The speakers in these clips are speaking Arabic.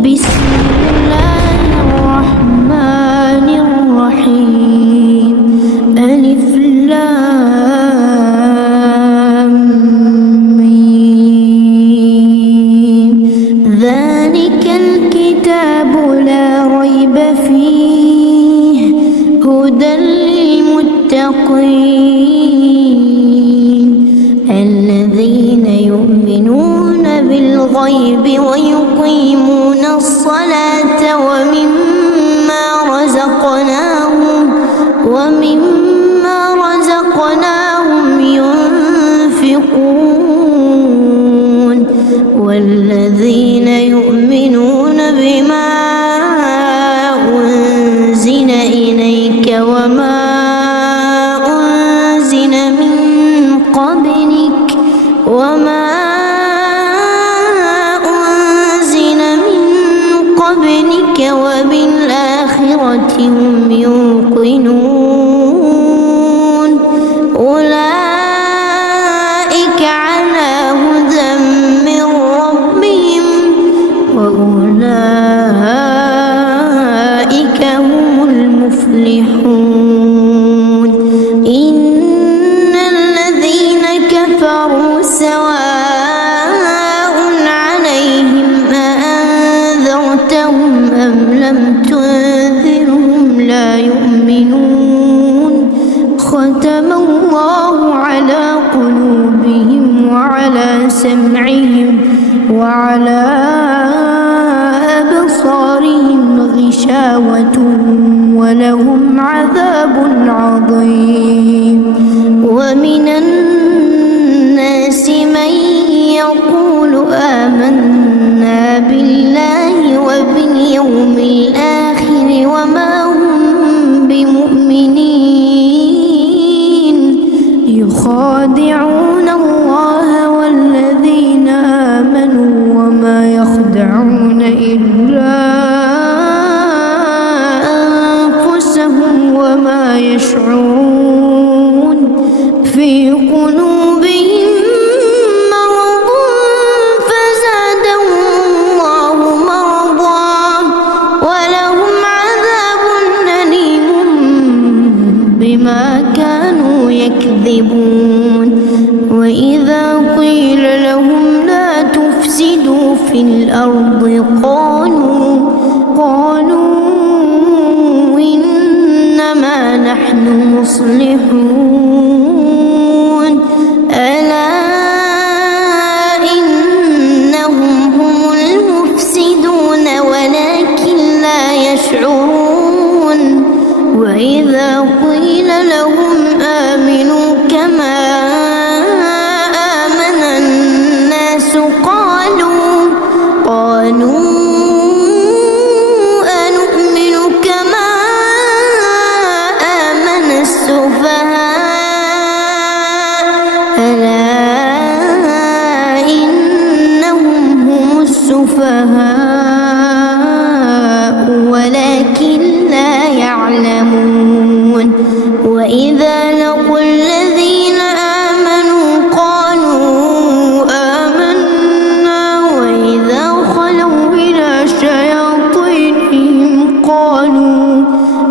بسم الله الرحمن الرحيم. ألف لام ميم. ذلك الكتاب لا ريب فيه هدى للمتقين الذين يؤمنون بالغيب ويقيمون الصلاة ومما رزقناهم ينفقون والذين يؤمنون بما أنزل إليك وما أنزل من قبلك وبالآخرة هم يوقنون أولئك على هدى من ربهم وأولئك هم المفلحون. إن الذين كفروا سواء عليهم أأنذرتهم أم لم تنذرهم لا يؤمنون. ختم الله على قلوبهم وعلى سمعهم وعلى أبصارهم غشاوة ولهم عذاب عظيم. ومن الناس من يقول آمنا بالله وباليوم الآخر وما هم بمؤمنين يخادعون الله والذين آمنوا وما يخدعون إلا أنفسهم وما يشعرون. في قلوبهم مرض فزادهم الله مرضا ولهم عذاب أليم بما كانوا يكذبون. وإذا قيل لهم لا تفسدوا في الأرض قالوا إنما نحن مصلحون. ألا إنهم هم المفسدون ولكن لا يشعرون. وإذا قيل لهم آمنوا كما آمن الناس قالوا أنؤمن كما آمن السفهاء. ألا إنهم هم السفهاء ولكن لا يعلمون. وإذا لقوا الذين آمنوا قالوا آمنا وإذا خلوا إلى شياطينهم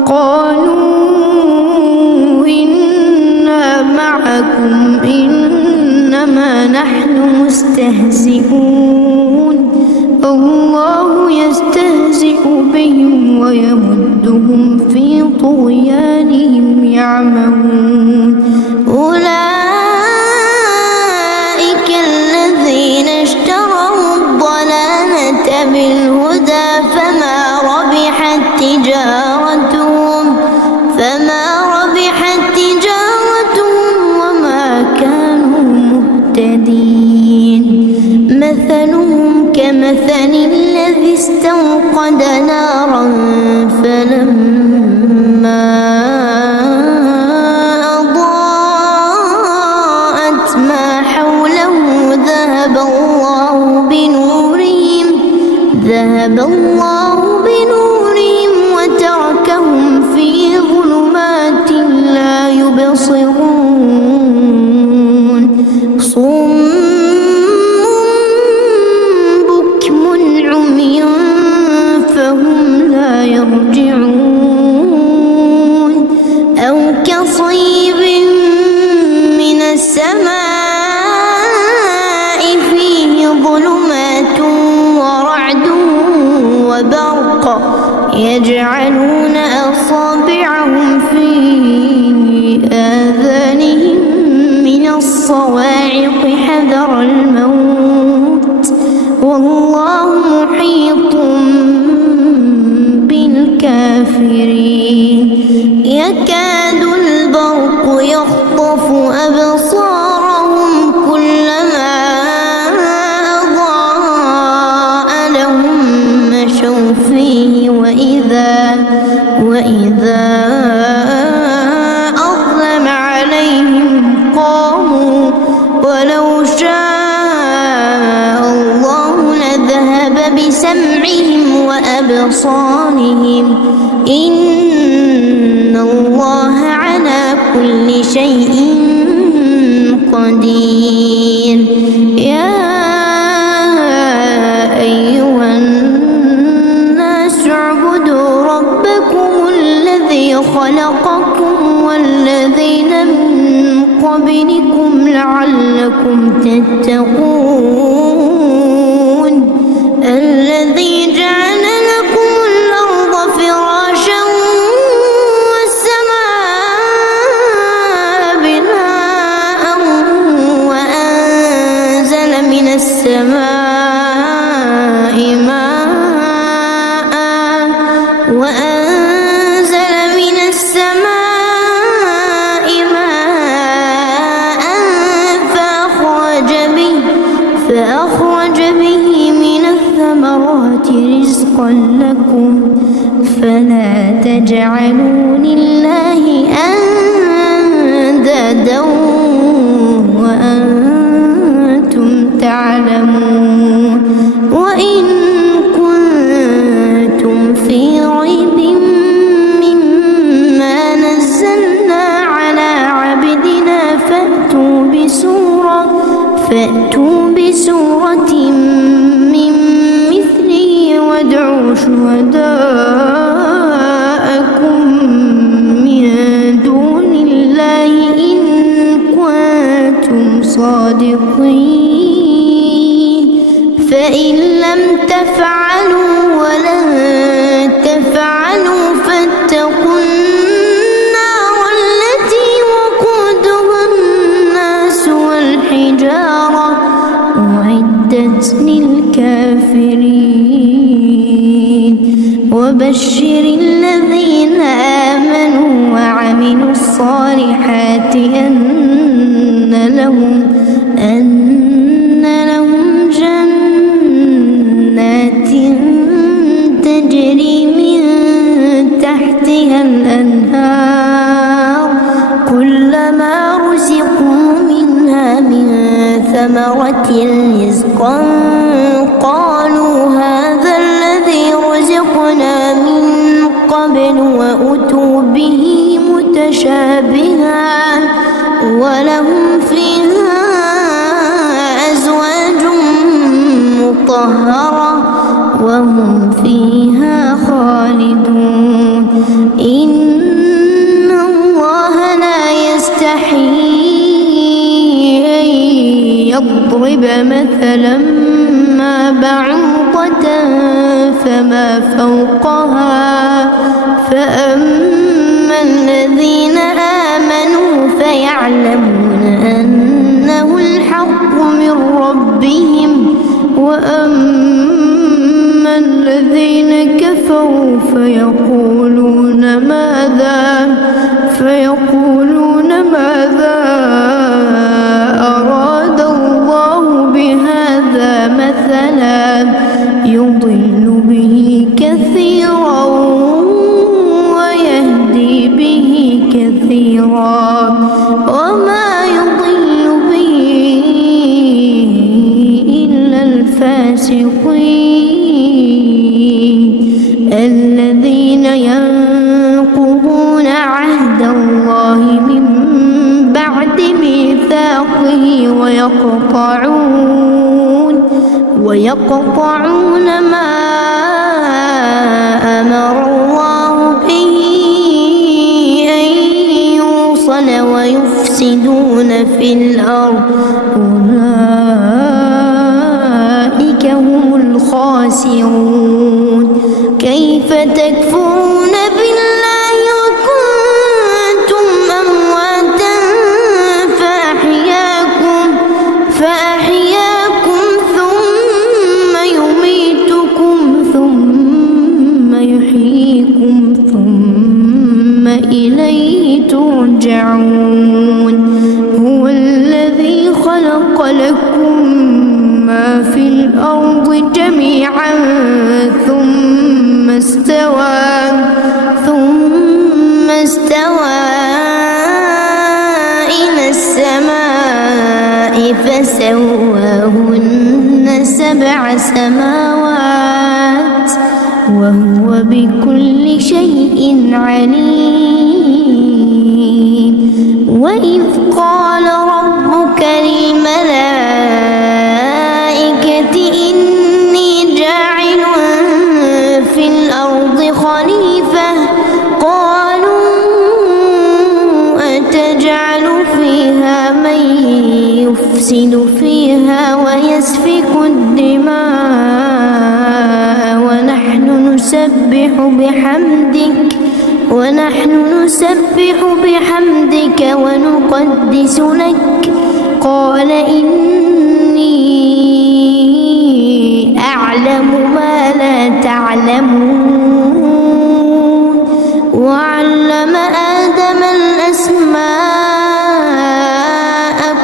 قالوا إنا معكم إنما نحن مستهزئون. الله يستهزئ بهم ويمدهم في طغيانهم يعمهون. أولئك الذين اشتروا الضلالة بالهدى فما ربحت تجارتهم وما كانوا مهتدين. مثلهم كمثل الذي استوقد نارا فلما أضاءت ما حوله ذهب الله بنورهم وتركهم في ظلمات لا يبصرون. صم بكم عمي وبرق يجعلون أصابعهم في آذانهم من الصواعق حذر الموت والله محيط بالكافرين يكاد البرق يخطف أبصارهم كلما أضاء لهم مشوا فيه وإذا أظلم عليهم قاموا ولو شاء الله لذهب بسمعهم وأبصارهم إن الله على كل شيء قدير يا أيها الناس اعبدوا ربكم الذي خلقكم والذين من قبلكم لعلكم تتقون الذي جعل لكم الأرض فراشا والسماء بناء وأنزل من السماء ماء فأخرج به من الثمرات رزقا لكم فلا تجعلوا لله أندادا وأنتم تعلمون وإن كنتم في ريب مما نزلنا على عبدنا فأتوا بسورة من مثله وادعوا شهداءكم من دون الله إن كنتم صادقين فإن لم تفعلوا ولن تفعلوا فاتقوا النار التي وقودها الناس والحجارة أعدت للكافرين وبشر الذين آمنوا وعملوا الصالحات أن لهم جنات تجري من تحتها الأنهار كلما رزقوا منها من ثمرة رزقا قالوا هذا الذي رزقنا من قبل وأتوا به متشابها ولهم فيها أزواج مطهرة وهم فيها خالدون إن الله لا يستحيي أن يضرب مثلا ما بعوضة فما فوقها فأما الذين آمنوا فيعلمون أنه الحق من ربهم وأما الذين كفروا فيقولون ماذا أراد الله بهذا مثلا يضل به كثيرا ويهدي به كثيرا وما يضل به إلا الفاسقين الذين ينقضون عهد الله من بعد ميثاقه ويقطعون ما أمر الله به أن يوصل ويفسدون في الأرض أولئك هم الخاسرون كيف تكفرون بالله وكنتم أمواتا فأحياكم ثم يميتكم ثم يحييكم ثم إليه ترجعون هو الذي خلق لكم ما في الأرض جميعا ثم استوى إلى السماء فسواهن 7 سماوات وهو بكل شيء عليم وإذ قال ربك للملائكة إني جاعل في الأرض خليفة قالوا أتجعل فيها من يفسد فيها ويسفك الدماء ونحن نسبح بحمدك ونقدس لك قال إني أعلم ما لا تعلمون وعلم آدم الأسماء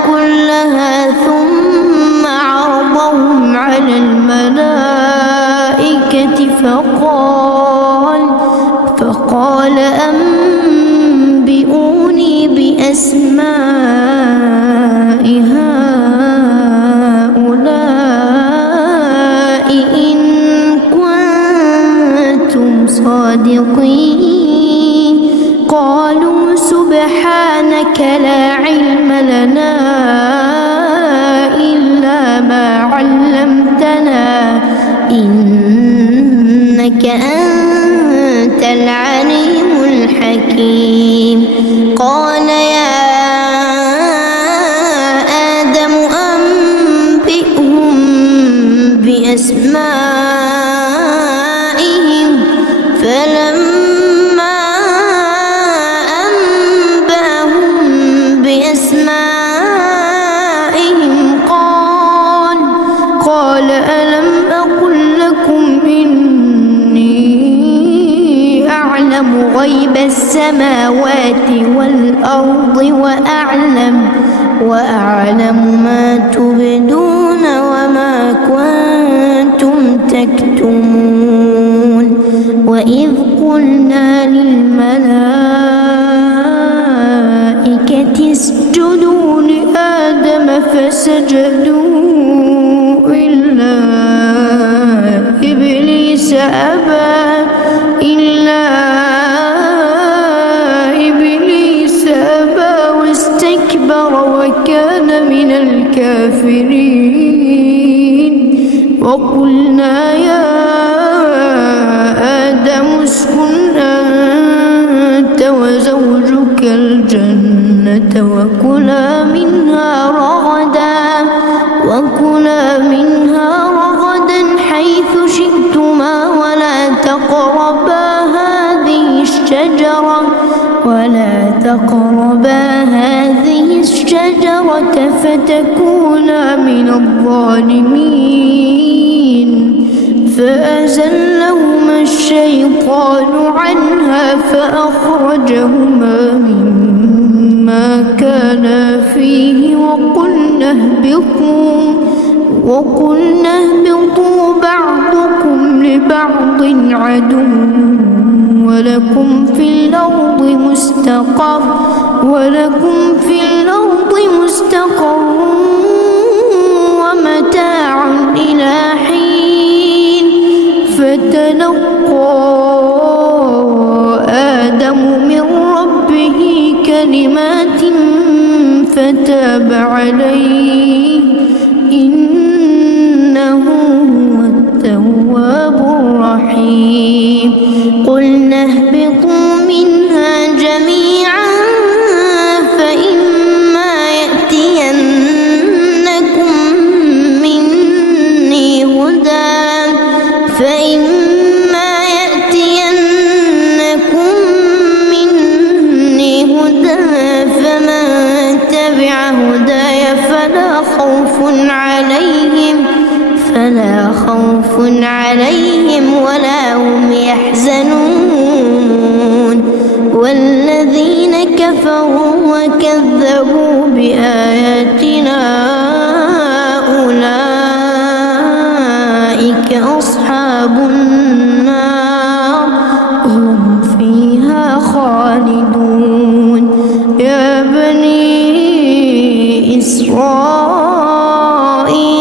كلها ثم عرضهم على الملائكة فقال أنبئوني بأسماء هؤلاء إن كنتم صادقين قالوا سبحانك لا علم لنا إلا ما علمتنا إنك أنت العليم الحكيم قال يا آدم أنبئهم بأسمائهم فلما أنبأهم بأسمائهم قال ألم أقل لكم إني أعلم غيب السماوات والأرض وأعلم ما تبدون وما كنتم تكتمون وإذ قلنا للملائكة اسجدوا لآدم فسجدوا إلا إبليس أبى واستكبر وكان من الكافرين وقلنا يا آدم اسكن أنت وزوجك الجنة وكلا منها رغدا حيث شئتما ولا تقربا هذه الشجرة فتكونا من الظالمين فأزلهما الشيطان عنها فأخرجهما مما كانا فيه وقلنا اهبطوا بعضكم لبعض عدو ولكم في الأرض مستقر ومتاع إلى حين فتلقى آدم من ربه كلمات فتاب عليه إنه هو التواب الرحيم قلنا اهبطوا منها جميعا فإما يأتينكم مني هدى خوف عليهم ولا هم يحزنون والذين كفروا وكذبوا بآياتنا أولئك أصحاب النار هم فيها خالدون. يا بني إسرائيل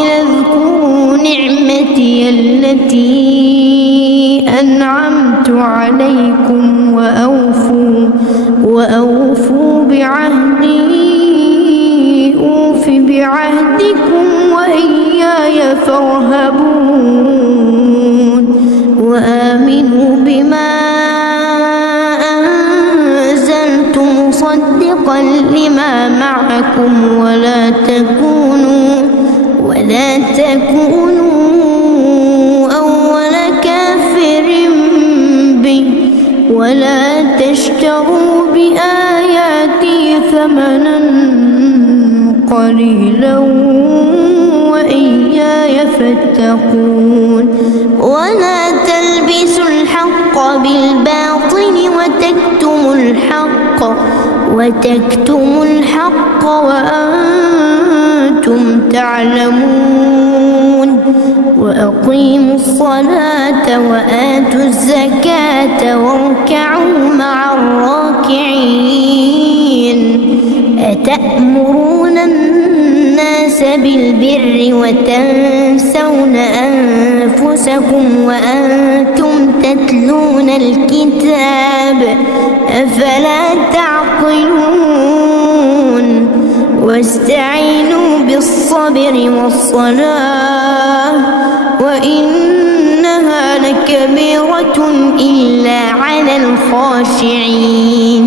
اذكروا نعمتي التي أنعمت عليكم وأوفوا بعهدي أوف بعهدكم وإياي فارهبون. وآمنوا بما أنزلت مصدقا لما معكم ولا تكونوا أول كافر به ولا تشتروا بآياتي ثمنا قليلا وإياي فاتقون. ولا تلبسوا الحق بالباطل وتكتموا الحق وأنتم تعلمون. وأقيموا الصلاة وآتوا الزكاة واركعوا مع الراكعين. أتأمرون الناس بالبر وتنسون أنفسكم وأنتم تتلون الكتاب أفلا تعقلون. واستعينوا بالصبر والصلاة وإنها لكبيرة إلا على الخاشعين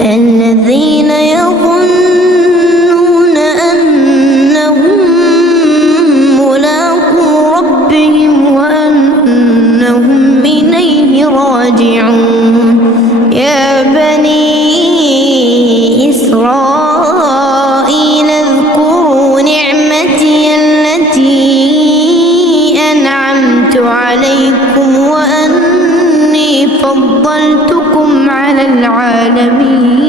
الذين يظنون أنهم ملاقو ربهم وأنهم إليه راجعون. يا بني إسرائيل اذكروا نعمتي التي أنعمت عليكم وأني فضلتكم على العالمين.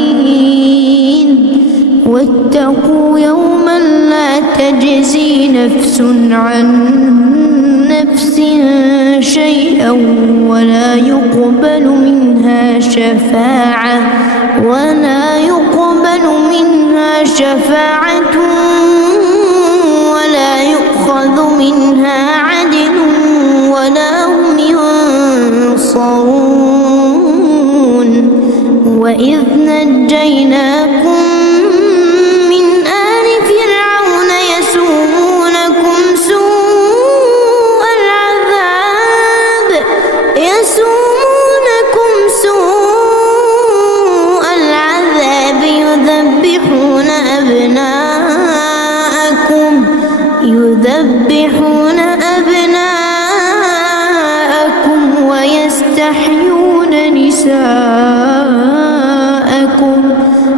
واتقوا يوما لا تجزي نفس عن نفس شيئا ولا يقبل منها شفاعة ولا يؤخذ منها عدل ولا هم ينصرون. وإذ نجيناكم من آل فرعون يسومونكم سوء العذاب يذبحون أبناءكم ويستحيون نساءكم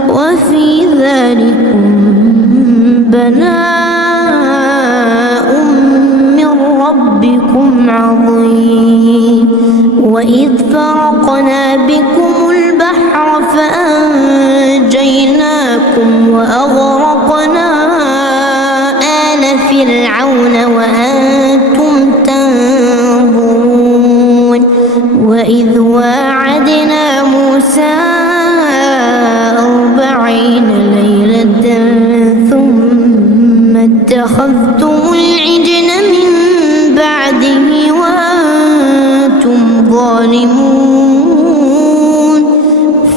وفي ذلكم بلاء من ربكم عظيم. وإذ فرقنا بكم البحر فأنجيناكم وأغرقنا آل فرعون وأنتم تنظرون. وإذ واعدنا موسى 40 ليلة ثم اتخذتم العجل من بعده وأنتم ظالمون.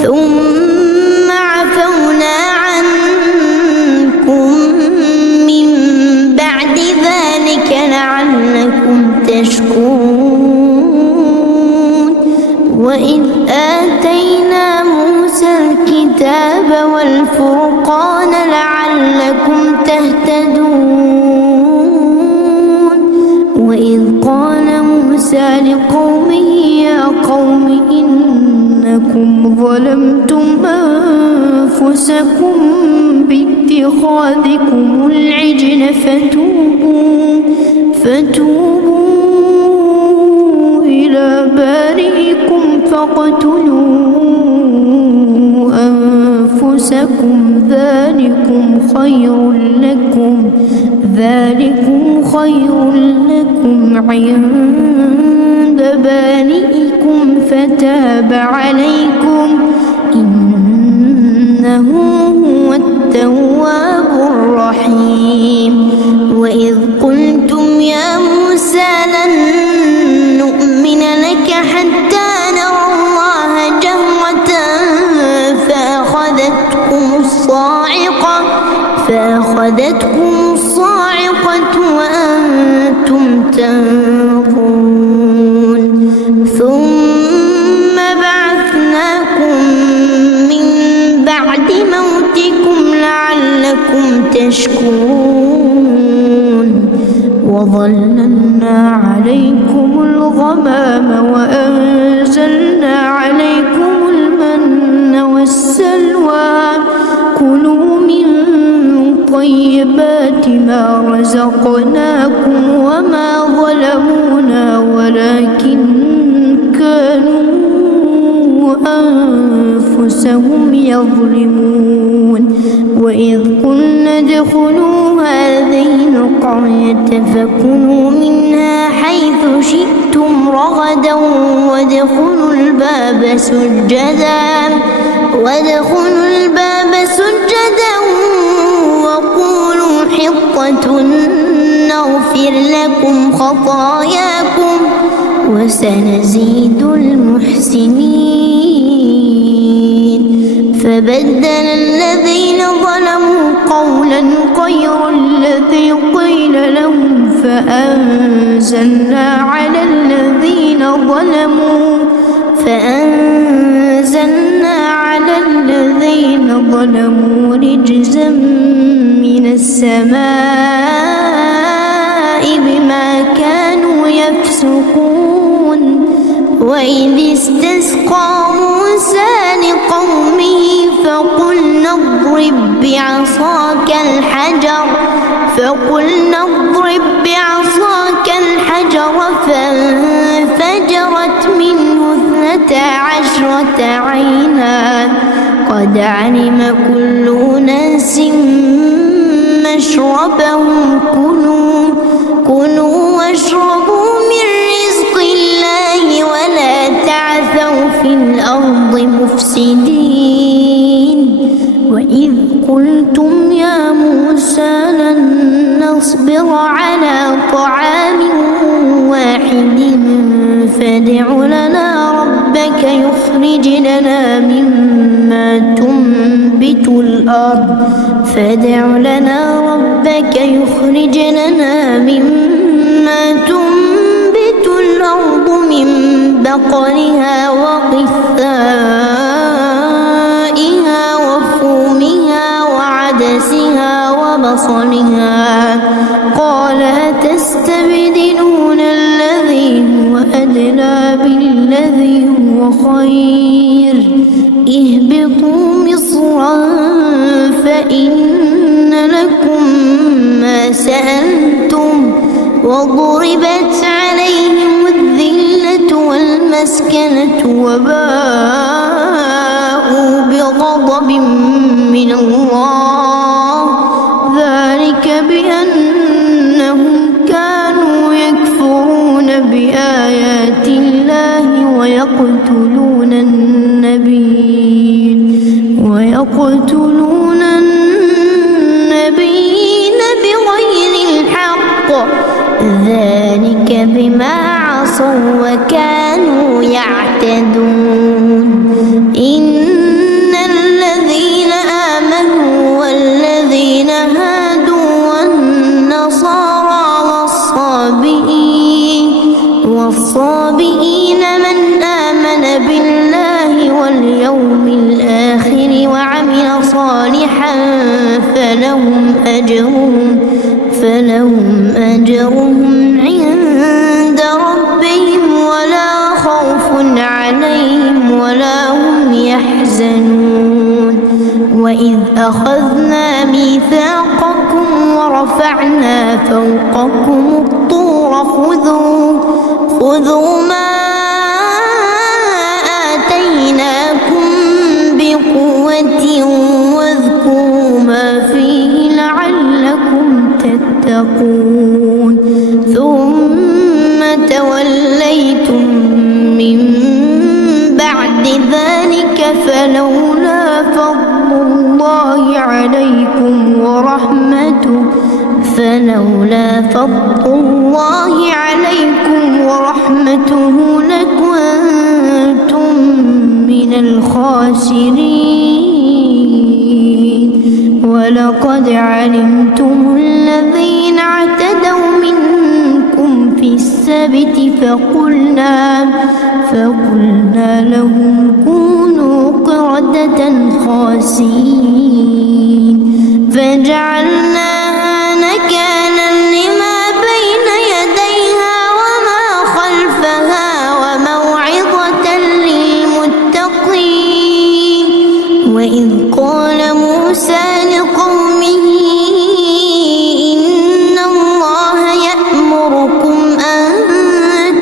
ثم عفونا عنكم من بعد ذلك لعلكم تشكرون. وإذ آتينا موسى الكتاب والفرقان لعلكم تهتدون. وإذ قال موسى لقومه يا قوم إنكم أنكم ظلمتم أنفسكم باتخاذكم العجل فتوبوا إلى بارئكم فاقتلوا أنفسكم ذلكم خير لكم عند بارئكم فتاب عليكم إنه هو التواب الرحيم. وإذ قلتم يا موسى لن نؤمن لك حتى نرى الله جهرة فأخذتكم الصاعقة وأنتم تنظرون ثم بعثناكم من بعد موتكم لعلكم تشكرون وظللنا عليكم الغمام وأنزلنا عليكم المن والسلوى كلوا من طيبات ما رزقناكم وما ظلمونا ولكن كانوا أنفسهم يظلمون. وإذ قلنا ادخلوا هذه القرية فكلوا منها حيث شئتم رغدا وادخلوا الباب سجدا وقولوا حطة نغفر لكم خطاياكم وسنزيد المحسنين. فبدل الذين ظلموا قولا غير الذي قيل لهم فأنزلنا على الذين ظلموا رجزا من السماء بما كانوا يفسقون. وإذ استسقى موسى لقومه فقلنا اضرب بعصاك الحجر فانفجرت منه 12 عينا قد علم كل أناس مشربهم كلوا واشربوا من رزق الله ولا تعثوا في الأرض مفسدين. وإذ قلتم يا موسى لن نصبر على طعام واحد فادع لنا ربك يخرج لنا مما تنبت الأرض من بقلها وقثائها وفومها وعدسها وبصلها قال أتستبدلون الذي هو أدنى بالذي هو خير اهبطوا مصرا فإن لكم ما سألتم وضربت عليهم الذلة والمسكنة وباءوا بغضب من الله ذلك بأنهم كانوا يكفرون بآيات الله ويقتلون النبيين بغير الحق ذلك بما عصوا وكانوا يعتدون. إن الذين آمنوا والذين هادوا والنصارى والصابئين من آمن بالله واليوم الآخر وعمل صالحا فلهم أجرهم عند ربهم ولا خوف عليهم ولا هم يحزنون وإذ أخذنا ميثاقكم ورفعنا فوقكم الطور خذوا ما آتيناكم بقوة واذكروا ما فيه لعلكم تتقون ثم توليتم من بعد ذلك فلولا فضل الله عليكم ورحمته لكنتم من الخاسرين ولقد علمتم الذين اعتدوا منكم في السبت فقلنا لهم كونوا قردة خاسئين فجعلناها نكالا لما بين يديها وما خلفها وموعظة للمتقين وإذ قال موسى لقومه إن الله يأمركم أن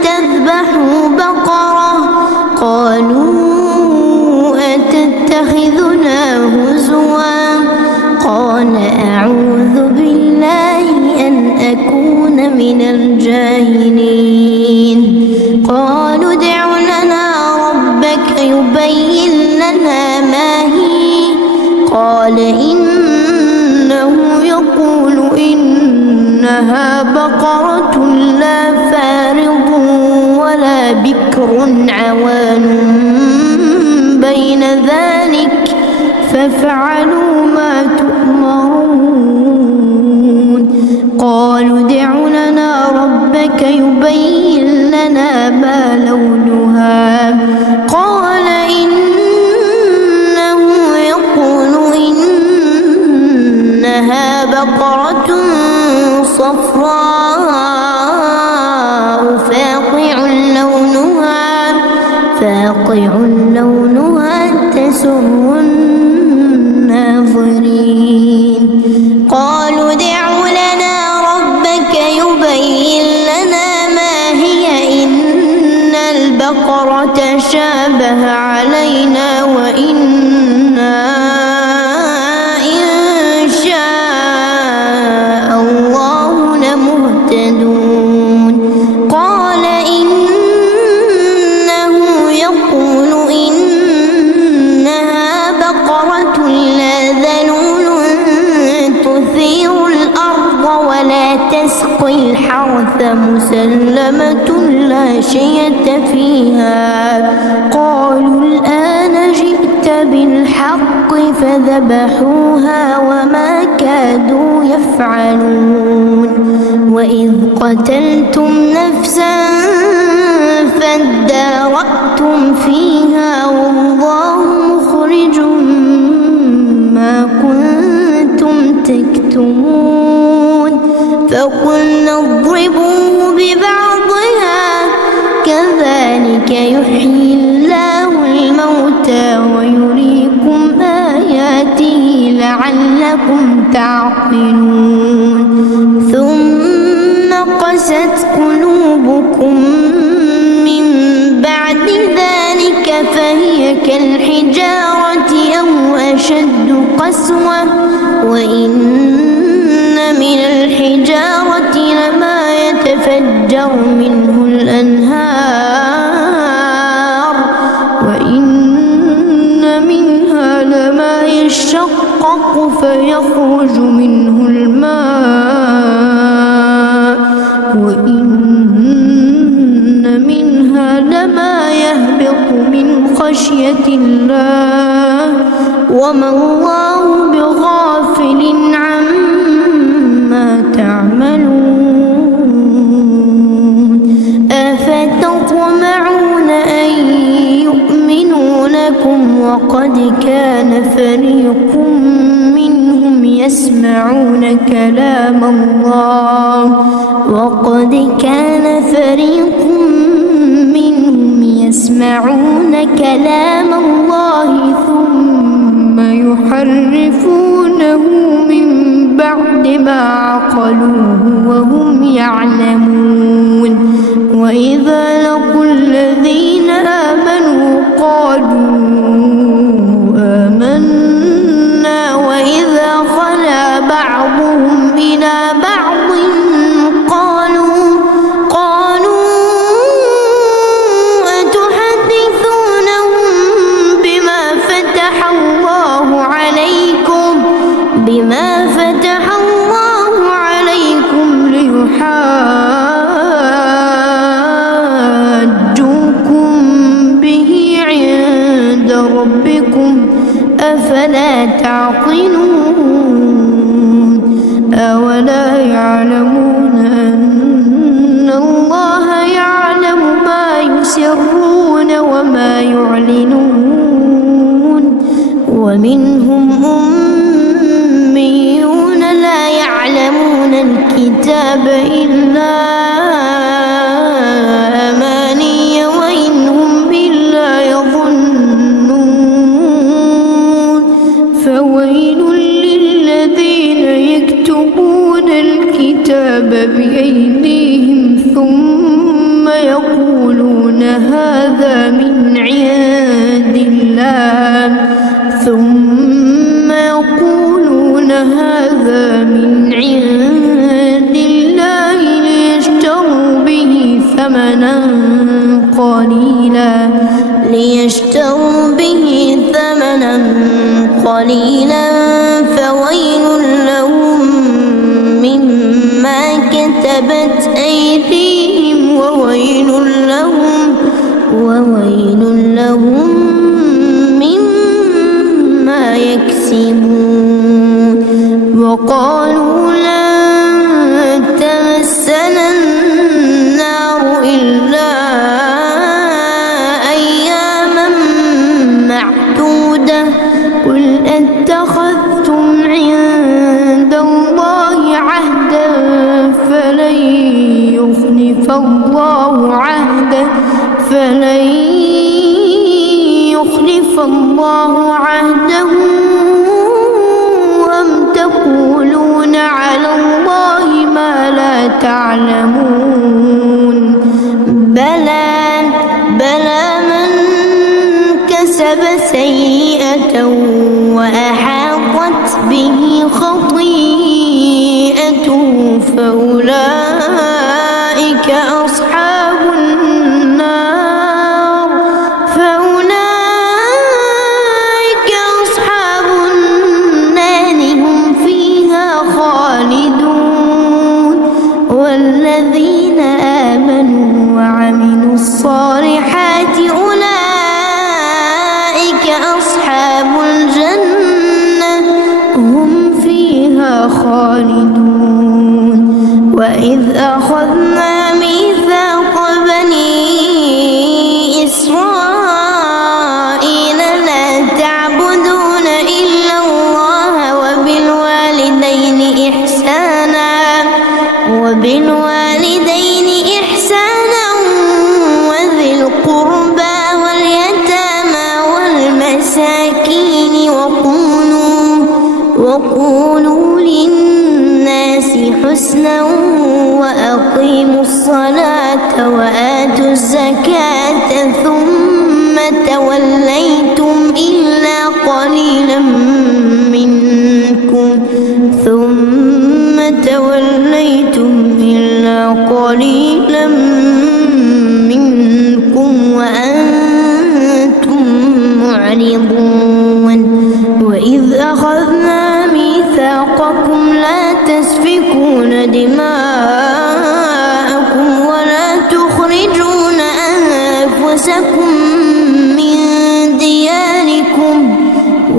تذبحوا بقرة قالوا أتتخذنا هزوا قال أعوذ بالله أن أكون من الجاهلين قالوا ادع لنا ربك يبين لنا ما هي قال إنه يقول إنها بقرة لا فارض ولا بكر عوان بين ذلك فافعلوا ما تؤمرون قالوا ادع لنا ربك يبين لنا ما لونها قال إنه يقول إنها بقرة صفراء فاقع لونها تسر الناظرين قالوا ادع لنا ربك يبين لنا ما هي إن البقرة شابه علينا وإنا إن شاء الله لمهتدون قال إنه يقول إنها بقرة لا ذلول تثير الأرض ولا تسقي الحرث مسلمة لا شية فيها قالوا الآن جئت بالحق فذبحوها وما كادوا يفعلون وإذ قتلتم نفسا فادارأتم فيها والله مخرج ما كنتم تكتمون فقلنا اضربوه ببعضها كذلك يحيي الله الموتى ويريكم آياته لعلكم تعقلون ثم قست قلوبكم من بعد ذلك فهي كالحجارة أو أشد قسوة وإن من الحجارة لما يتفجر منه الأنهار وإن منها لما يشقق فيخرج منه الماء وإن منها لما يهبط من خشية الله وما الله بغافل عما تعملون أفتطمعون أن يؤمنوا لكم وقد كان فريق منهم يسمعون كلام الله وقد كان فريق منهم يسمعون كلام الله ثم يحرفونه من بعد ما عقلوه وهم يعلمون وإذا لقوا الذين آمنوا قالوا آمنا وإذا خلا بعضهم إلى بعض قالوا أتحدثونهم بما فتح الله عليكم ليحاجوكم به عند ربكم أفلا تعقلون أولا يعلمون أن الله يعلم ما يسرون وما يعلنون ومنهم أميون لا يعلمون الكتاب إلا أماني وإن هم إلا يظنون فويل للذين يكتبون الكتاب بأيديهم ثم يقولون هذا من عند الله ليشتروا به ثمنا قليلا فويل لهم مما كتبت أيديهم وويل لهم مما يكسبون وقالوا لن تمسنا النار إلا أياما معدودة قل أتخذتم عند الله عهدا فلن يخلف الله عهده أم تقولون على الله ما لا تعلمون بلى من كسب سيئة وأحاطت به خطيئته فأولئك أصحاب النار هم فيها خالدون والذين آمنوا وعملوا الصالحات أولئك أصحاب الجنة هم فيها خالدون وإذ أخذنا ميثاق بني إسرائيل لا تعبدون إلا الله وبالوالدين إحسانا وذي القربى واليتامى والمساكين وقولوا للناس حسنا وأقيموا الصلاة وآتوا الزكاة ثم توليتم إلا قليلا منكم وأنتم معرضون وإذ أخذنا ميثاقكم لا تسفكون دماءكم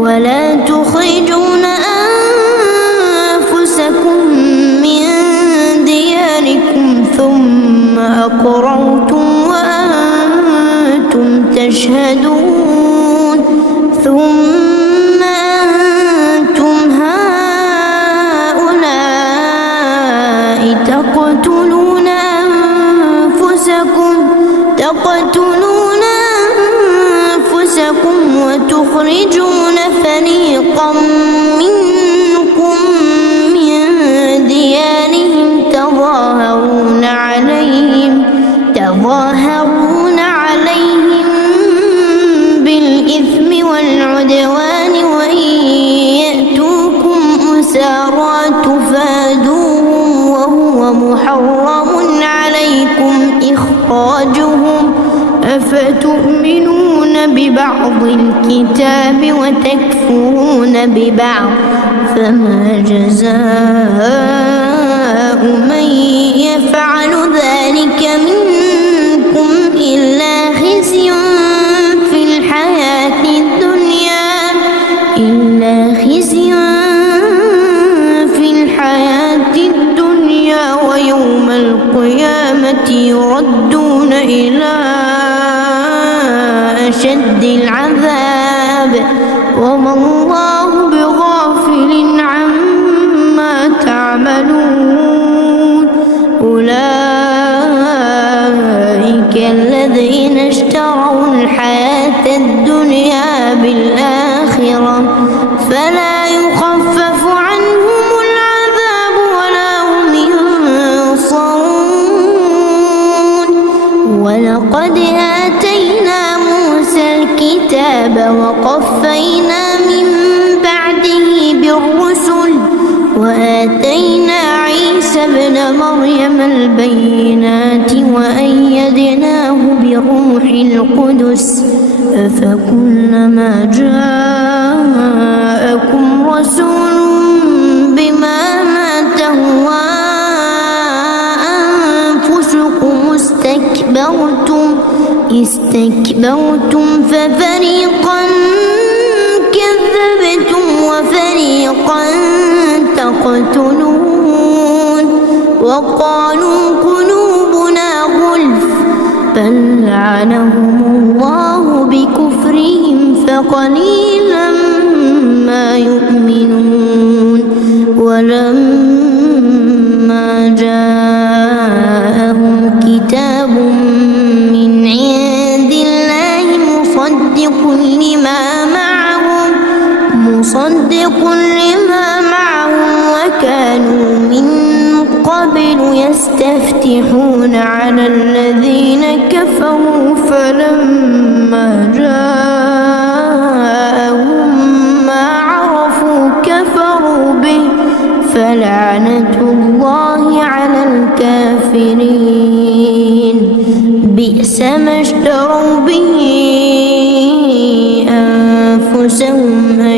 ولا تخرجون أنفسكم من دياركم ثم أقررتم وأنتم تشهدون ثم أنتم هؤلاء تقتلون أنفسكم تخرجون فريقا منكم من ديارهم تظاهرون عليهم بالإثم والعدوان وإن يأتوكم أسارى تفادوهم وهو محرم عليكم إخراجهم أفتؤمنون ببعض الكتاب وتكفرون ببعض فما جزاء من يفعل ذلك منكم إلا خزي في الحياة الدنيا ويوم القيامة يردون إلى أشد العذاب وما الله بغافل عما تعملون أولئك الذين اشتروا الحياة الدنيا بالآخرة فلا يخفف عنهم العذاب ولا هم ينصرون ولقد آتينا موسى الكتاب وقفينا من بعده بالرسل وآتينا عيسى ابن مريم البينات وأيدناه بروح القدس أفكلما جاءكم رسول بما لا تهوى أنفسكم استكبرتم ففريقا كذبتم وفريقا تقتلون وقالوا قلوبنا غلف بل لعنهم الله بكفرهم فقليلا ما يؤمنون ولما جاءهم كتاب من عند الله مصدق لما معهم وكانوا من قبل يستفتحون على الذين كفروا فلما جاءهم ما عرفوا كفروا به فلعنة الله على الكافرين بئس ما اشتروا به أنفسهم أن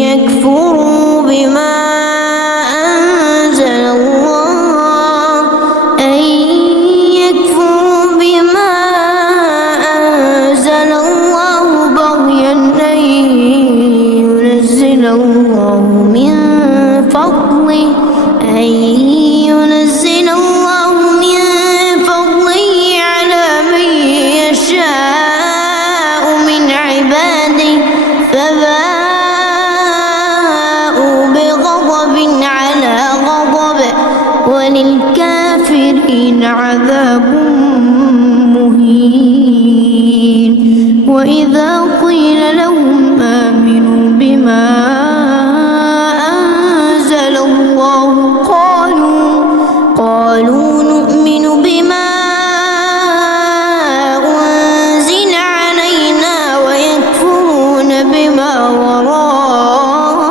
يكفروا بما ينزل الله من فضله على من يشاء من عباده فباءوا بغضب على غضب وللكافرين عذاب مهين وإذا قيل لهم آمنوا بما قالوا نؤمن بما أنزل علينا ويكفرون بما وراءه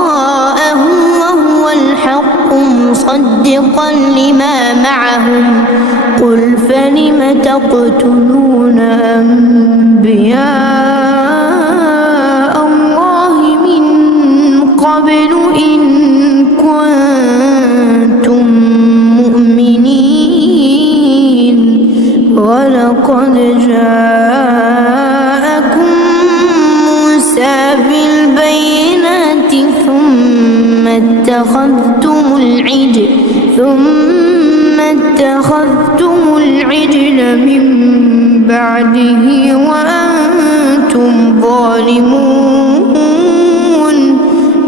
وهو الحق مصدقا لما معهم قل فلم تقتلون أنبياء الله من قبل إن كنتم ولقد جاءكم موسى بالبينات ثم اتخذتم العجل من بعده وأنتم ظالمون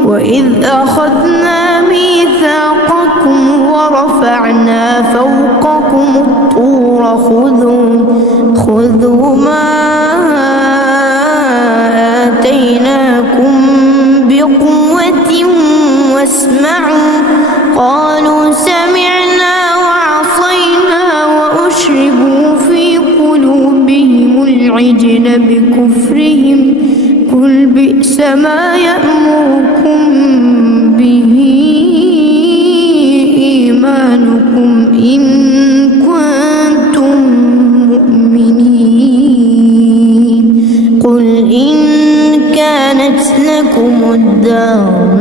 وإذ أخذنا ميثاقكم ورفعنا فوقكم الطور خذوا ما آتيناكم اسمعوا قالوا سمعنا وعصينا وأشربوا في قلوبهم العجل بكفرهم قل بئس ما يأمركم به إيمانكم إن كنتم مؤمنين قل إن كانت لكم الدار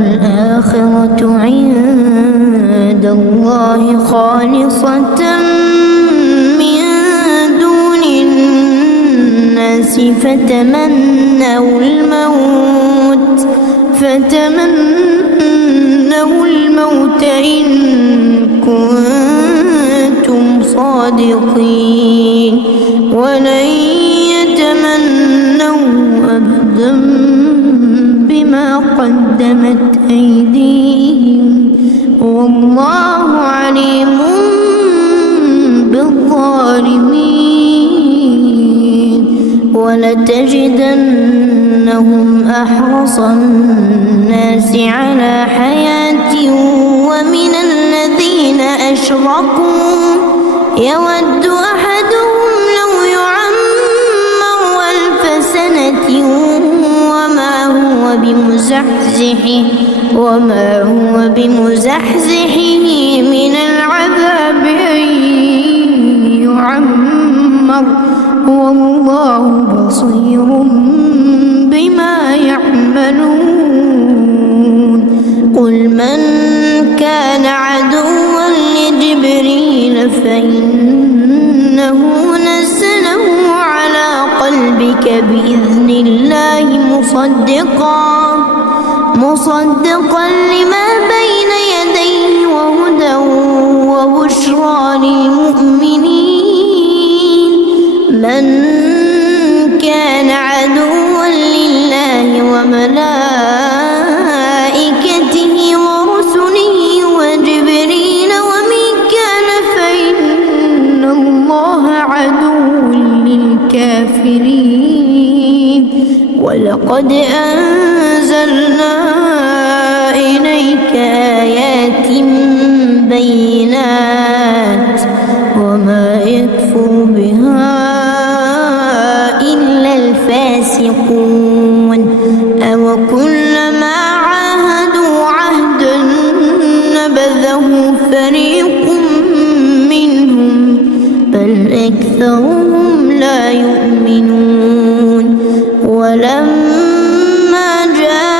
الآخرة عند الله خالصة من دون الناس فتمنوا الموت إن كنتم صادقين ولن يتمنوا أبدا بما قدمت أيديهم والله عليم بالظالمين ولتجدنهم أحرص الناس على حياة ومن الذين أشركوا يود أحدهم لو يعمر 1000 سنة وما هو بمزحزحه من العذاب أن يعمر والله بصير بما يعملون قل من كان عدوا لجبريل فإنه نزله على قلبك بإذن الله مصدقا لما بين يديه وهدى وبشرى للمؤمنين من كان عدوا لله وملائكته ورسله وجبريل وميكال فإن الله عدو للكافرين ولقد أنزلنا إليك آيات بينات وما يكفر بها إلا الفاسقون أو كلما عاهدوا عهدا نبذه فريق منهم بل أكثرهم لا يؤمنون ولما جاءهم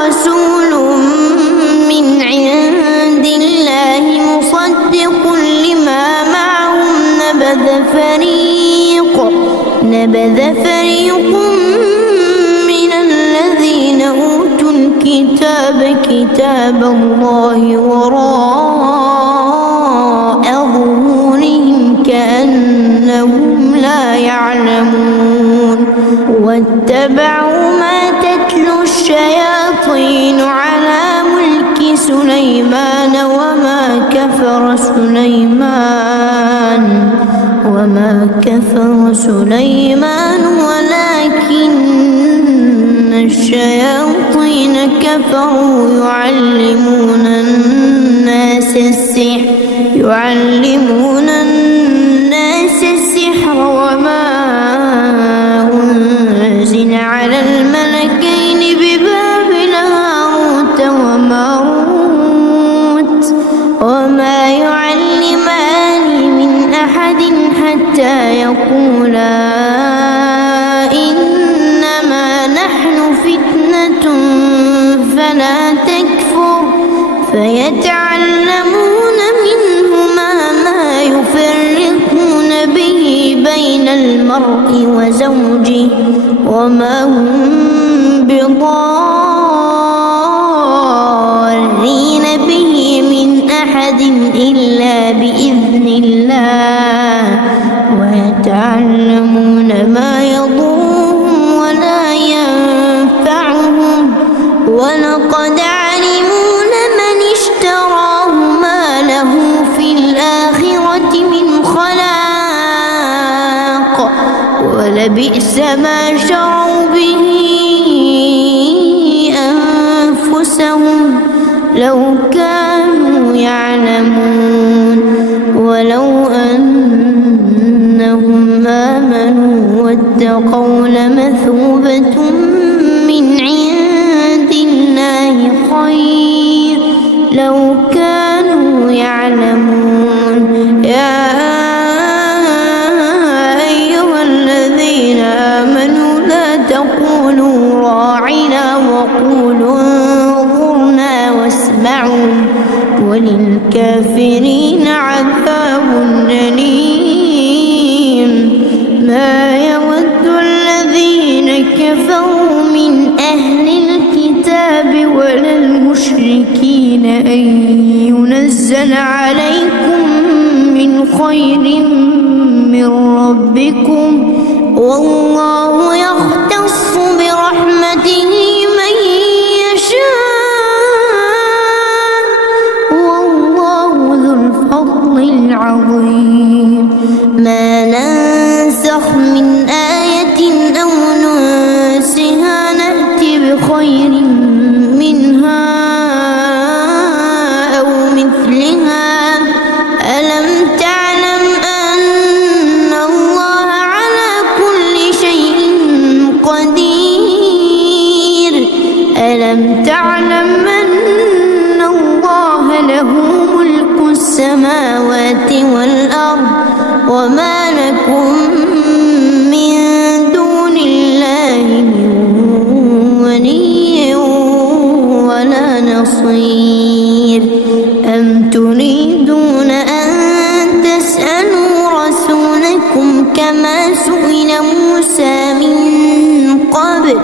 رسول من عند الله مصدق لما معهم نبذ فريق من الذين أوتوا الكتاب كتاب الله وراء ظهورهم كأنهم لا يعلمون واتبعوا ما تتلو الشياطين على ملك سليمان وما كفر سليمان ولكن الشياطين كفروا يعلمون الناس السحر وما أنزل على الملكين ببابل هاروت وماروت وما يعلمان من أحد حتى يقولا إنما نحن فتنة فلا تكفر فيتعلمون منهما ما يفرقون به بين المرء وزوجه وما هم بضارين به من أحد إلا بإذن الله ويتعلمون ما يضرهم ولا ينفعهم ولقد علموا لمن اشتراه ما له في الآخرة من خلاق ولبئس ما شروا به أنفسهم أنفسهم لو كانوا يعلمون ولو أنهم آمنوا واتقوا لمثوبة من عند الله خير لو كانوا يعلمون. يا أيها الذين آمنوا لا تقولوا راعنا وقولوا انظرنا واسمعوا وللكافرين عذاب أليم. ما يود الذين كفروا من أهل الكتاب ولا المشركين أن ينزل عليكم من خير من ربكم والله يختص برحمته من يشاء والله ذو الفضل العظيم. ما ننسخ من آية أو ننسها نأتي بخير منها أو مثلها. ألم تعلم أن الله على كل شيء قدير؟ ألم تعلم أن الله له ملك السماوات والأرض وما لكم من دون الله من ولي ولا نصير. أم تريدون أن تسألوا رسولكم كما سئل موسى من قبل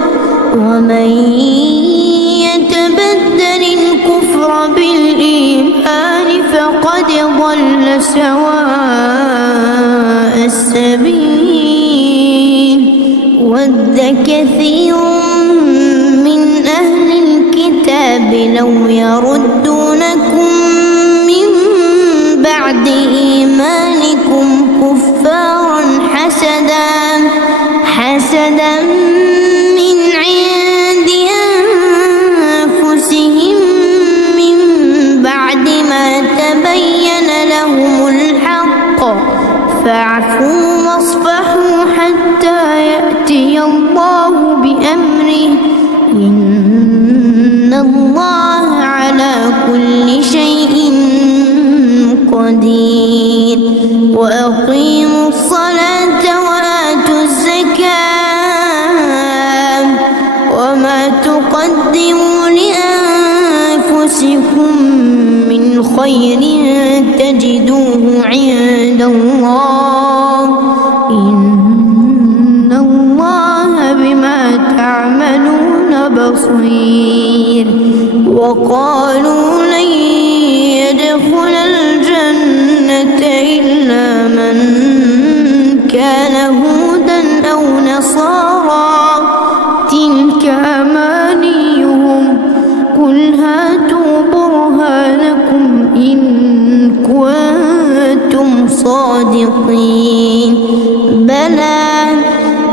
ومن يتبدل الكفر بالإيمان فقد ضل سواء السبيل. ود كثير من أهل الكتاب لو يردونكم من بعد إيمانكم كفارا حسدا من عند أنفسهم من بعد ما تبين لهم الحق فاعفوا واصفحوا حتى يأتي الله بأمره إن الله على كل شيء قدير. وأقيموا الصلاة وآتوا الزكاة وما تقدموا لأنفسكم من خير تجدوه عند الله إن الله بما تعملون بصير. وقالوا لن يدخل الجنة إلا من كان هودا أو نصارى تلك أمانيهم قل هاتوا برهانكم إن كنتم صادقين. بلى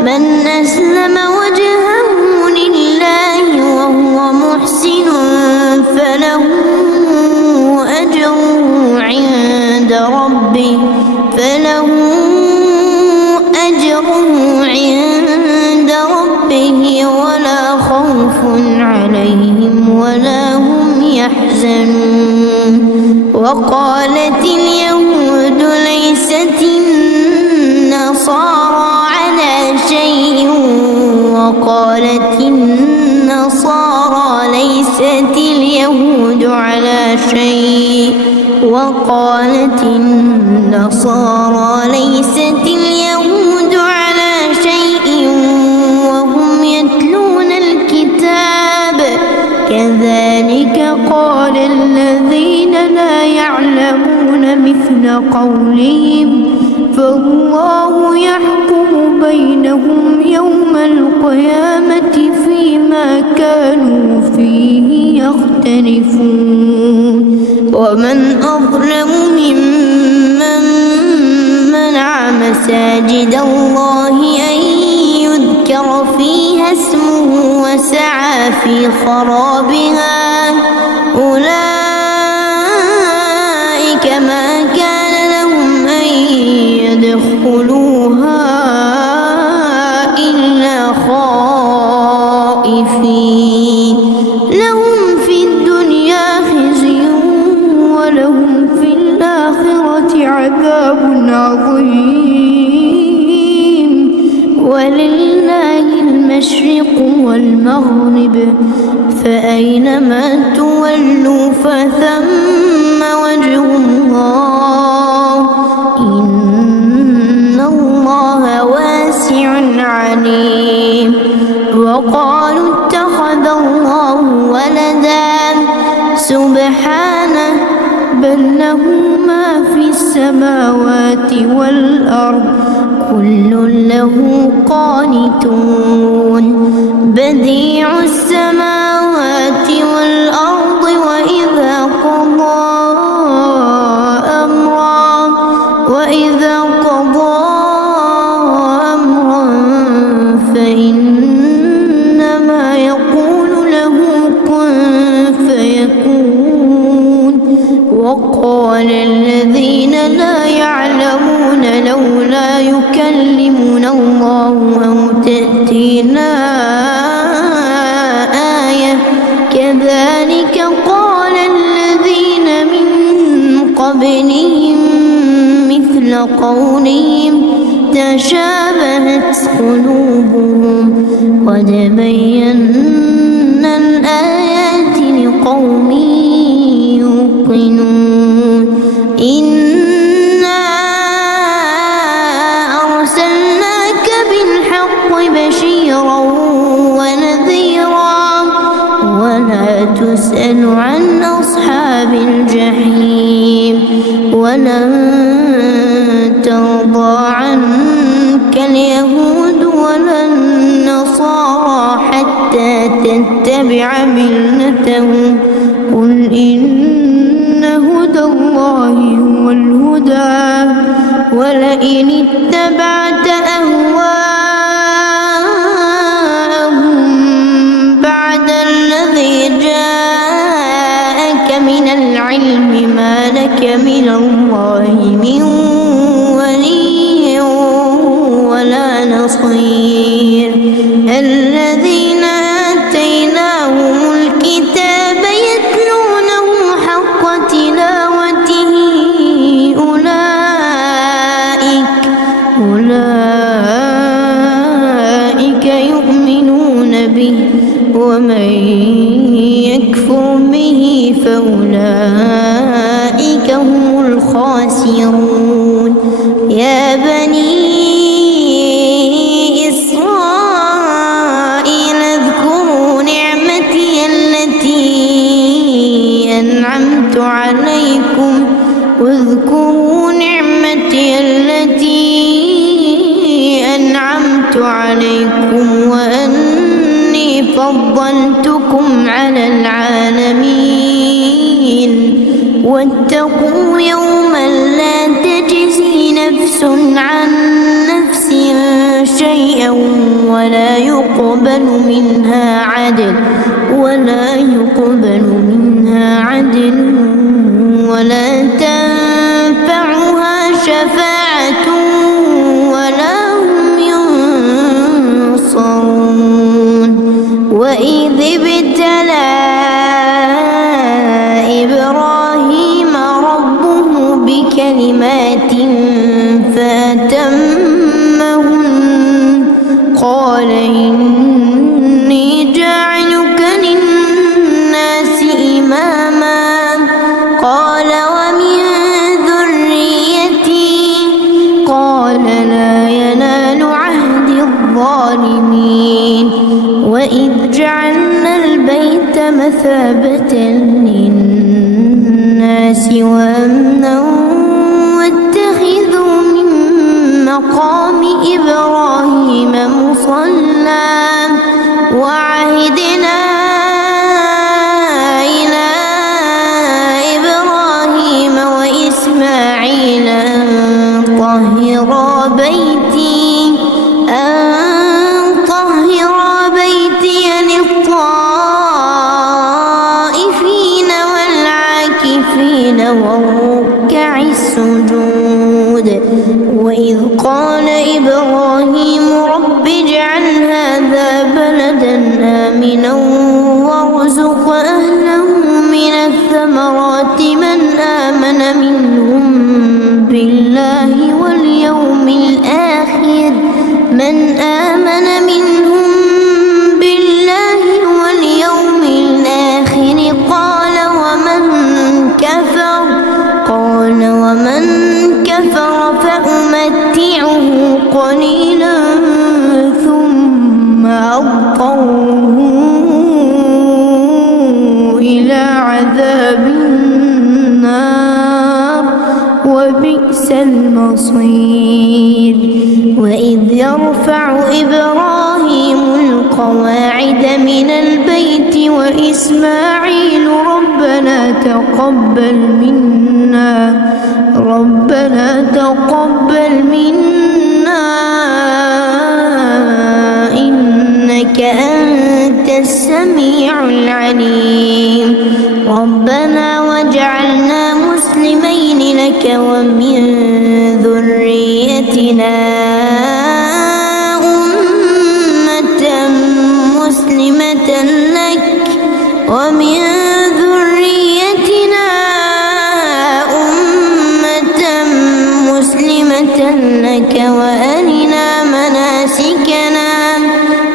من أسلم وجهه لله وهو محسن فله أجره عند ربه ولا خوف عليهم ولا هم يحزنون. وقالت اليهود ليست النصارى على شيء وقالت النصارى ليست اليهود على شيء وقالت النصارى ليست اليهود على شيء وهم يتلون الكتاب كذلك قال الذين لا يعلمون مثل قولهم فالله يحكم بينهم يوم القيامة فيما كانوا فيه يختلفون. ومن أظلم ممن منع مساجد الله أن يذكر فيها اسمه وسعى في خرابها فلله المشرق والمغرب فأينما تولوا فثم وجه الله إن الله واسع عليم. وقالوا اتخذ الله ولدا سبحانه بل له ما في السماوات والأرض كل له قانتون. بديع السماوات والأرض وإذا قضى أمرا فإنما يقول له كن فيكون. وقال الذين لا يعلمون لولا يكلمنا الله أو تأتينا آية كذلك قال الذين من قبلهم مثل قولهم تشابهت قلوبهم قد بينا الآيات لقوم يوقنون. إنا أرسلناك بالحق بشيرا ونذيرا ولا تسأل عن أصحاب الجحيم ولن ترضى عنك اليهود ولا النصارى حتى تتبع ملتهم قل إن هدى الله هو الهدى ولئن اتبعت أهواءهم بعد الذي جاءك من العلم ما لك من الله من ولي ولا نصير. الذين آتيناهم الكتاب يتلونه حق تلاوته أولئك يؤمنون به ومن يكفر به فأولئك هم الخاسرون. يا بني إسرائيل اذكروا نعمتي التي أنعمت عليكم وأني فضلتكم على العالمين. واتقوا يوما لا تجزي نفس عن نفس شيئا ولا يقبل منها عدل ولا تنفعها شفاعة ولا هم ينصرون. وإذ ابتلى إبراهيم ربه بكلمات فأتمهن قال إني جاعلك للناس إماما قال ومن ذريتي قال لا ينال عهد الظالمين. وإذ جعلنا البيت مثابة للناس وأمنا واتخذوا من مقام إبراهيم مصلى وعهدنا إلى إبراهيم وإسماعيل أن طهرا بيتي للطائفين والعاكفين والركع السجود. وإذ قال إبراهيم رب اجعل هذا بلدا آمنا بصير وإذ يرفع إبراهيم القواعد من البيت وإسماعيل ربنا تقبل منا إنك أنت السميع العليم ربنا واجعلنا مسلمين لك ومن ذريتنا أمة مسلمة لك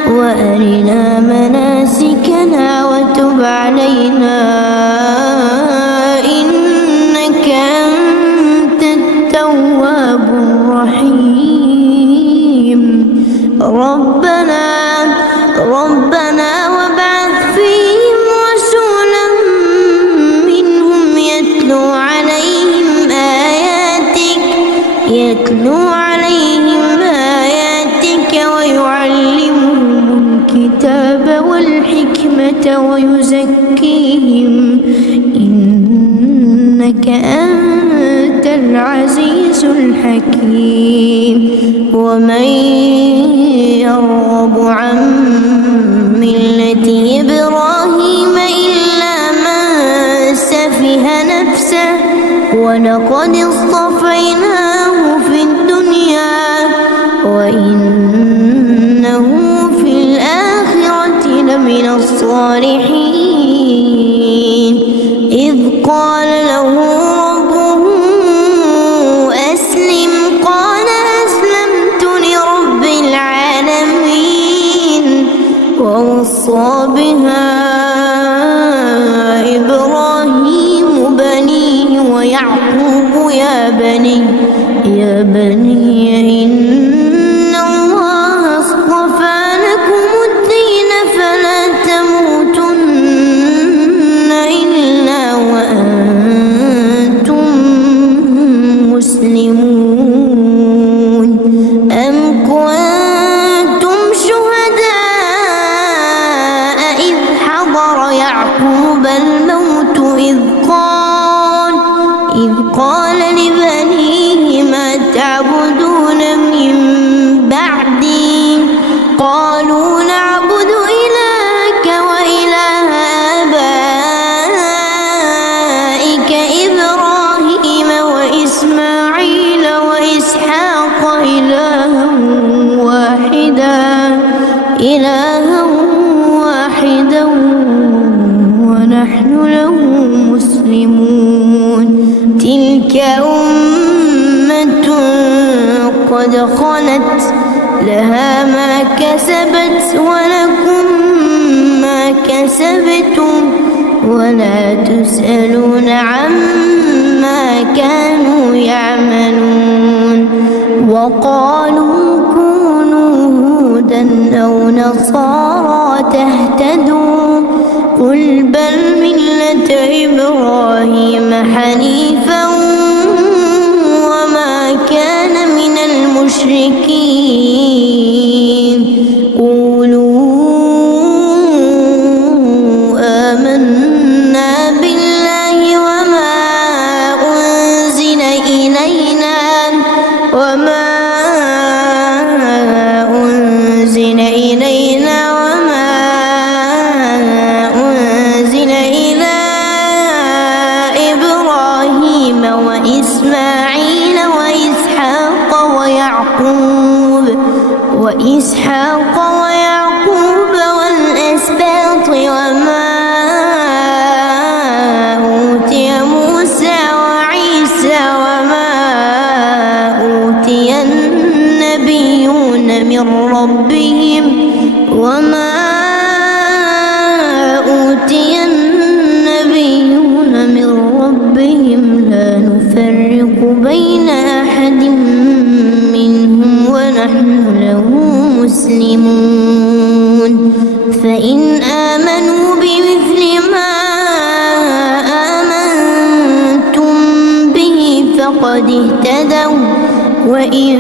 وأرنا مناسكنا وتب علينا إنك أنت التواب الرحيم ربنا وابعث فيهم رسولا منهم يتلو عليهم آياتك ويعلمهم الكتاب والحكمة ويزكيهم إنك أنت العزيز الحكيم ومن يرغب عن ملة إبراهيم إلا من سفه نفسه ولقد اصطفيناه في الدنيا وإنه في الآخرة لمن الصالحين إذ قال له ربه أسلم قال أسلمت لرب العالمين ووصى بها إبراهيم بنيه ويعقوب يا بني إن الله اصطفى لكم الدين فلا تموتن إلا وأنتم مسلمون أم كنتم شهداء إذ حضر يعقوب الموت إذ قال لبنيه ما تعبدون من بعدي قالوا نعبد إلهك وإله آبائك إبراهيم وإسماعيل وإسحاق إلها واحدا ونحن له مسلمون تلك أمة قد خلت لها ما كسبت ولكم ما كسبتم ولا تسألون عما كانوا يعملون وقالوا كونوا هودا أو نصارى تهتدوا قل بل ملة إبراهيم حنيفا وما كان من المشركين قولوا آمنا بالله وما أنزل إلينا وما أنزل إلى إبراهيم وإسماعيل وإسحاق ويعقوب والأسباط وما أوتي موسى وعيسى وما أوتي النبيون من ربهم لا نفرق بين أحد منهم ونحن له مسلمون فإن آمنوا بمثل ما آمنتم به فقد اهتدوا وإن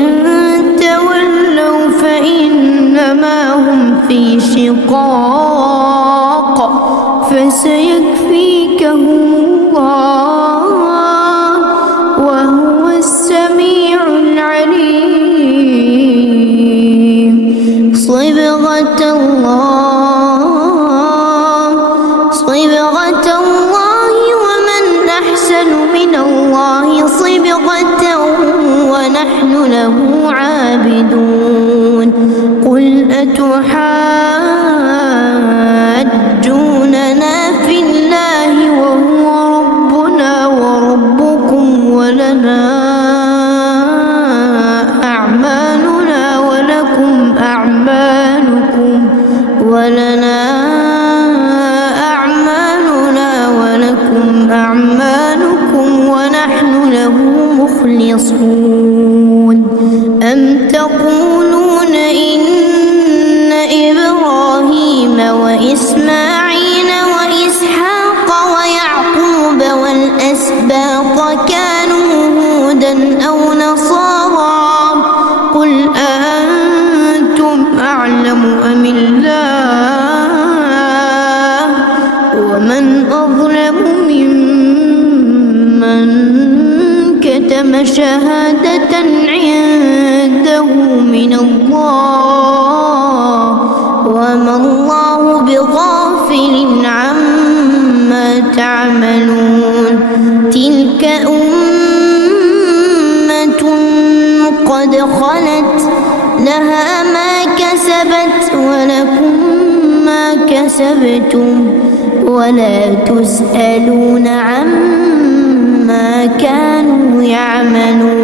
تولوا فإنما هم في شقاق فسيكفيكهم الله وهو السميع العليم. صبغة الله ومن أحسن من الله صبغة ونحن له عابدون. قل أتحاجوننا في الله وهو ربنا وربكم ولنا أعمالنا ولكم أعمالكم ونحن له مخلصون. أم تقولون إن إبراهيم وإسماعيل وإسحاق ويعقوب والأسباط كانوا هودا أو نصارى؟ قل أأنتم أعلم أم الله؟ ومن أظلم ممن كتم شهادة عنده من الله وما الله بغافل عما تعملون. تلك أمة قد خلت لها ما كسبت ولكم ما كسبتم ولا تسألون عما كانوا يعملون.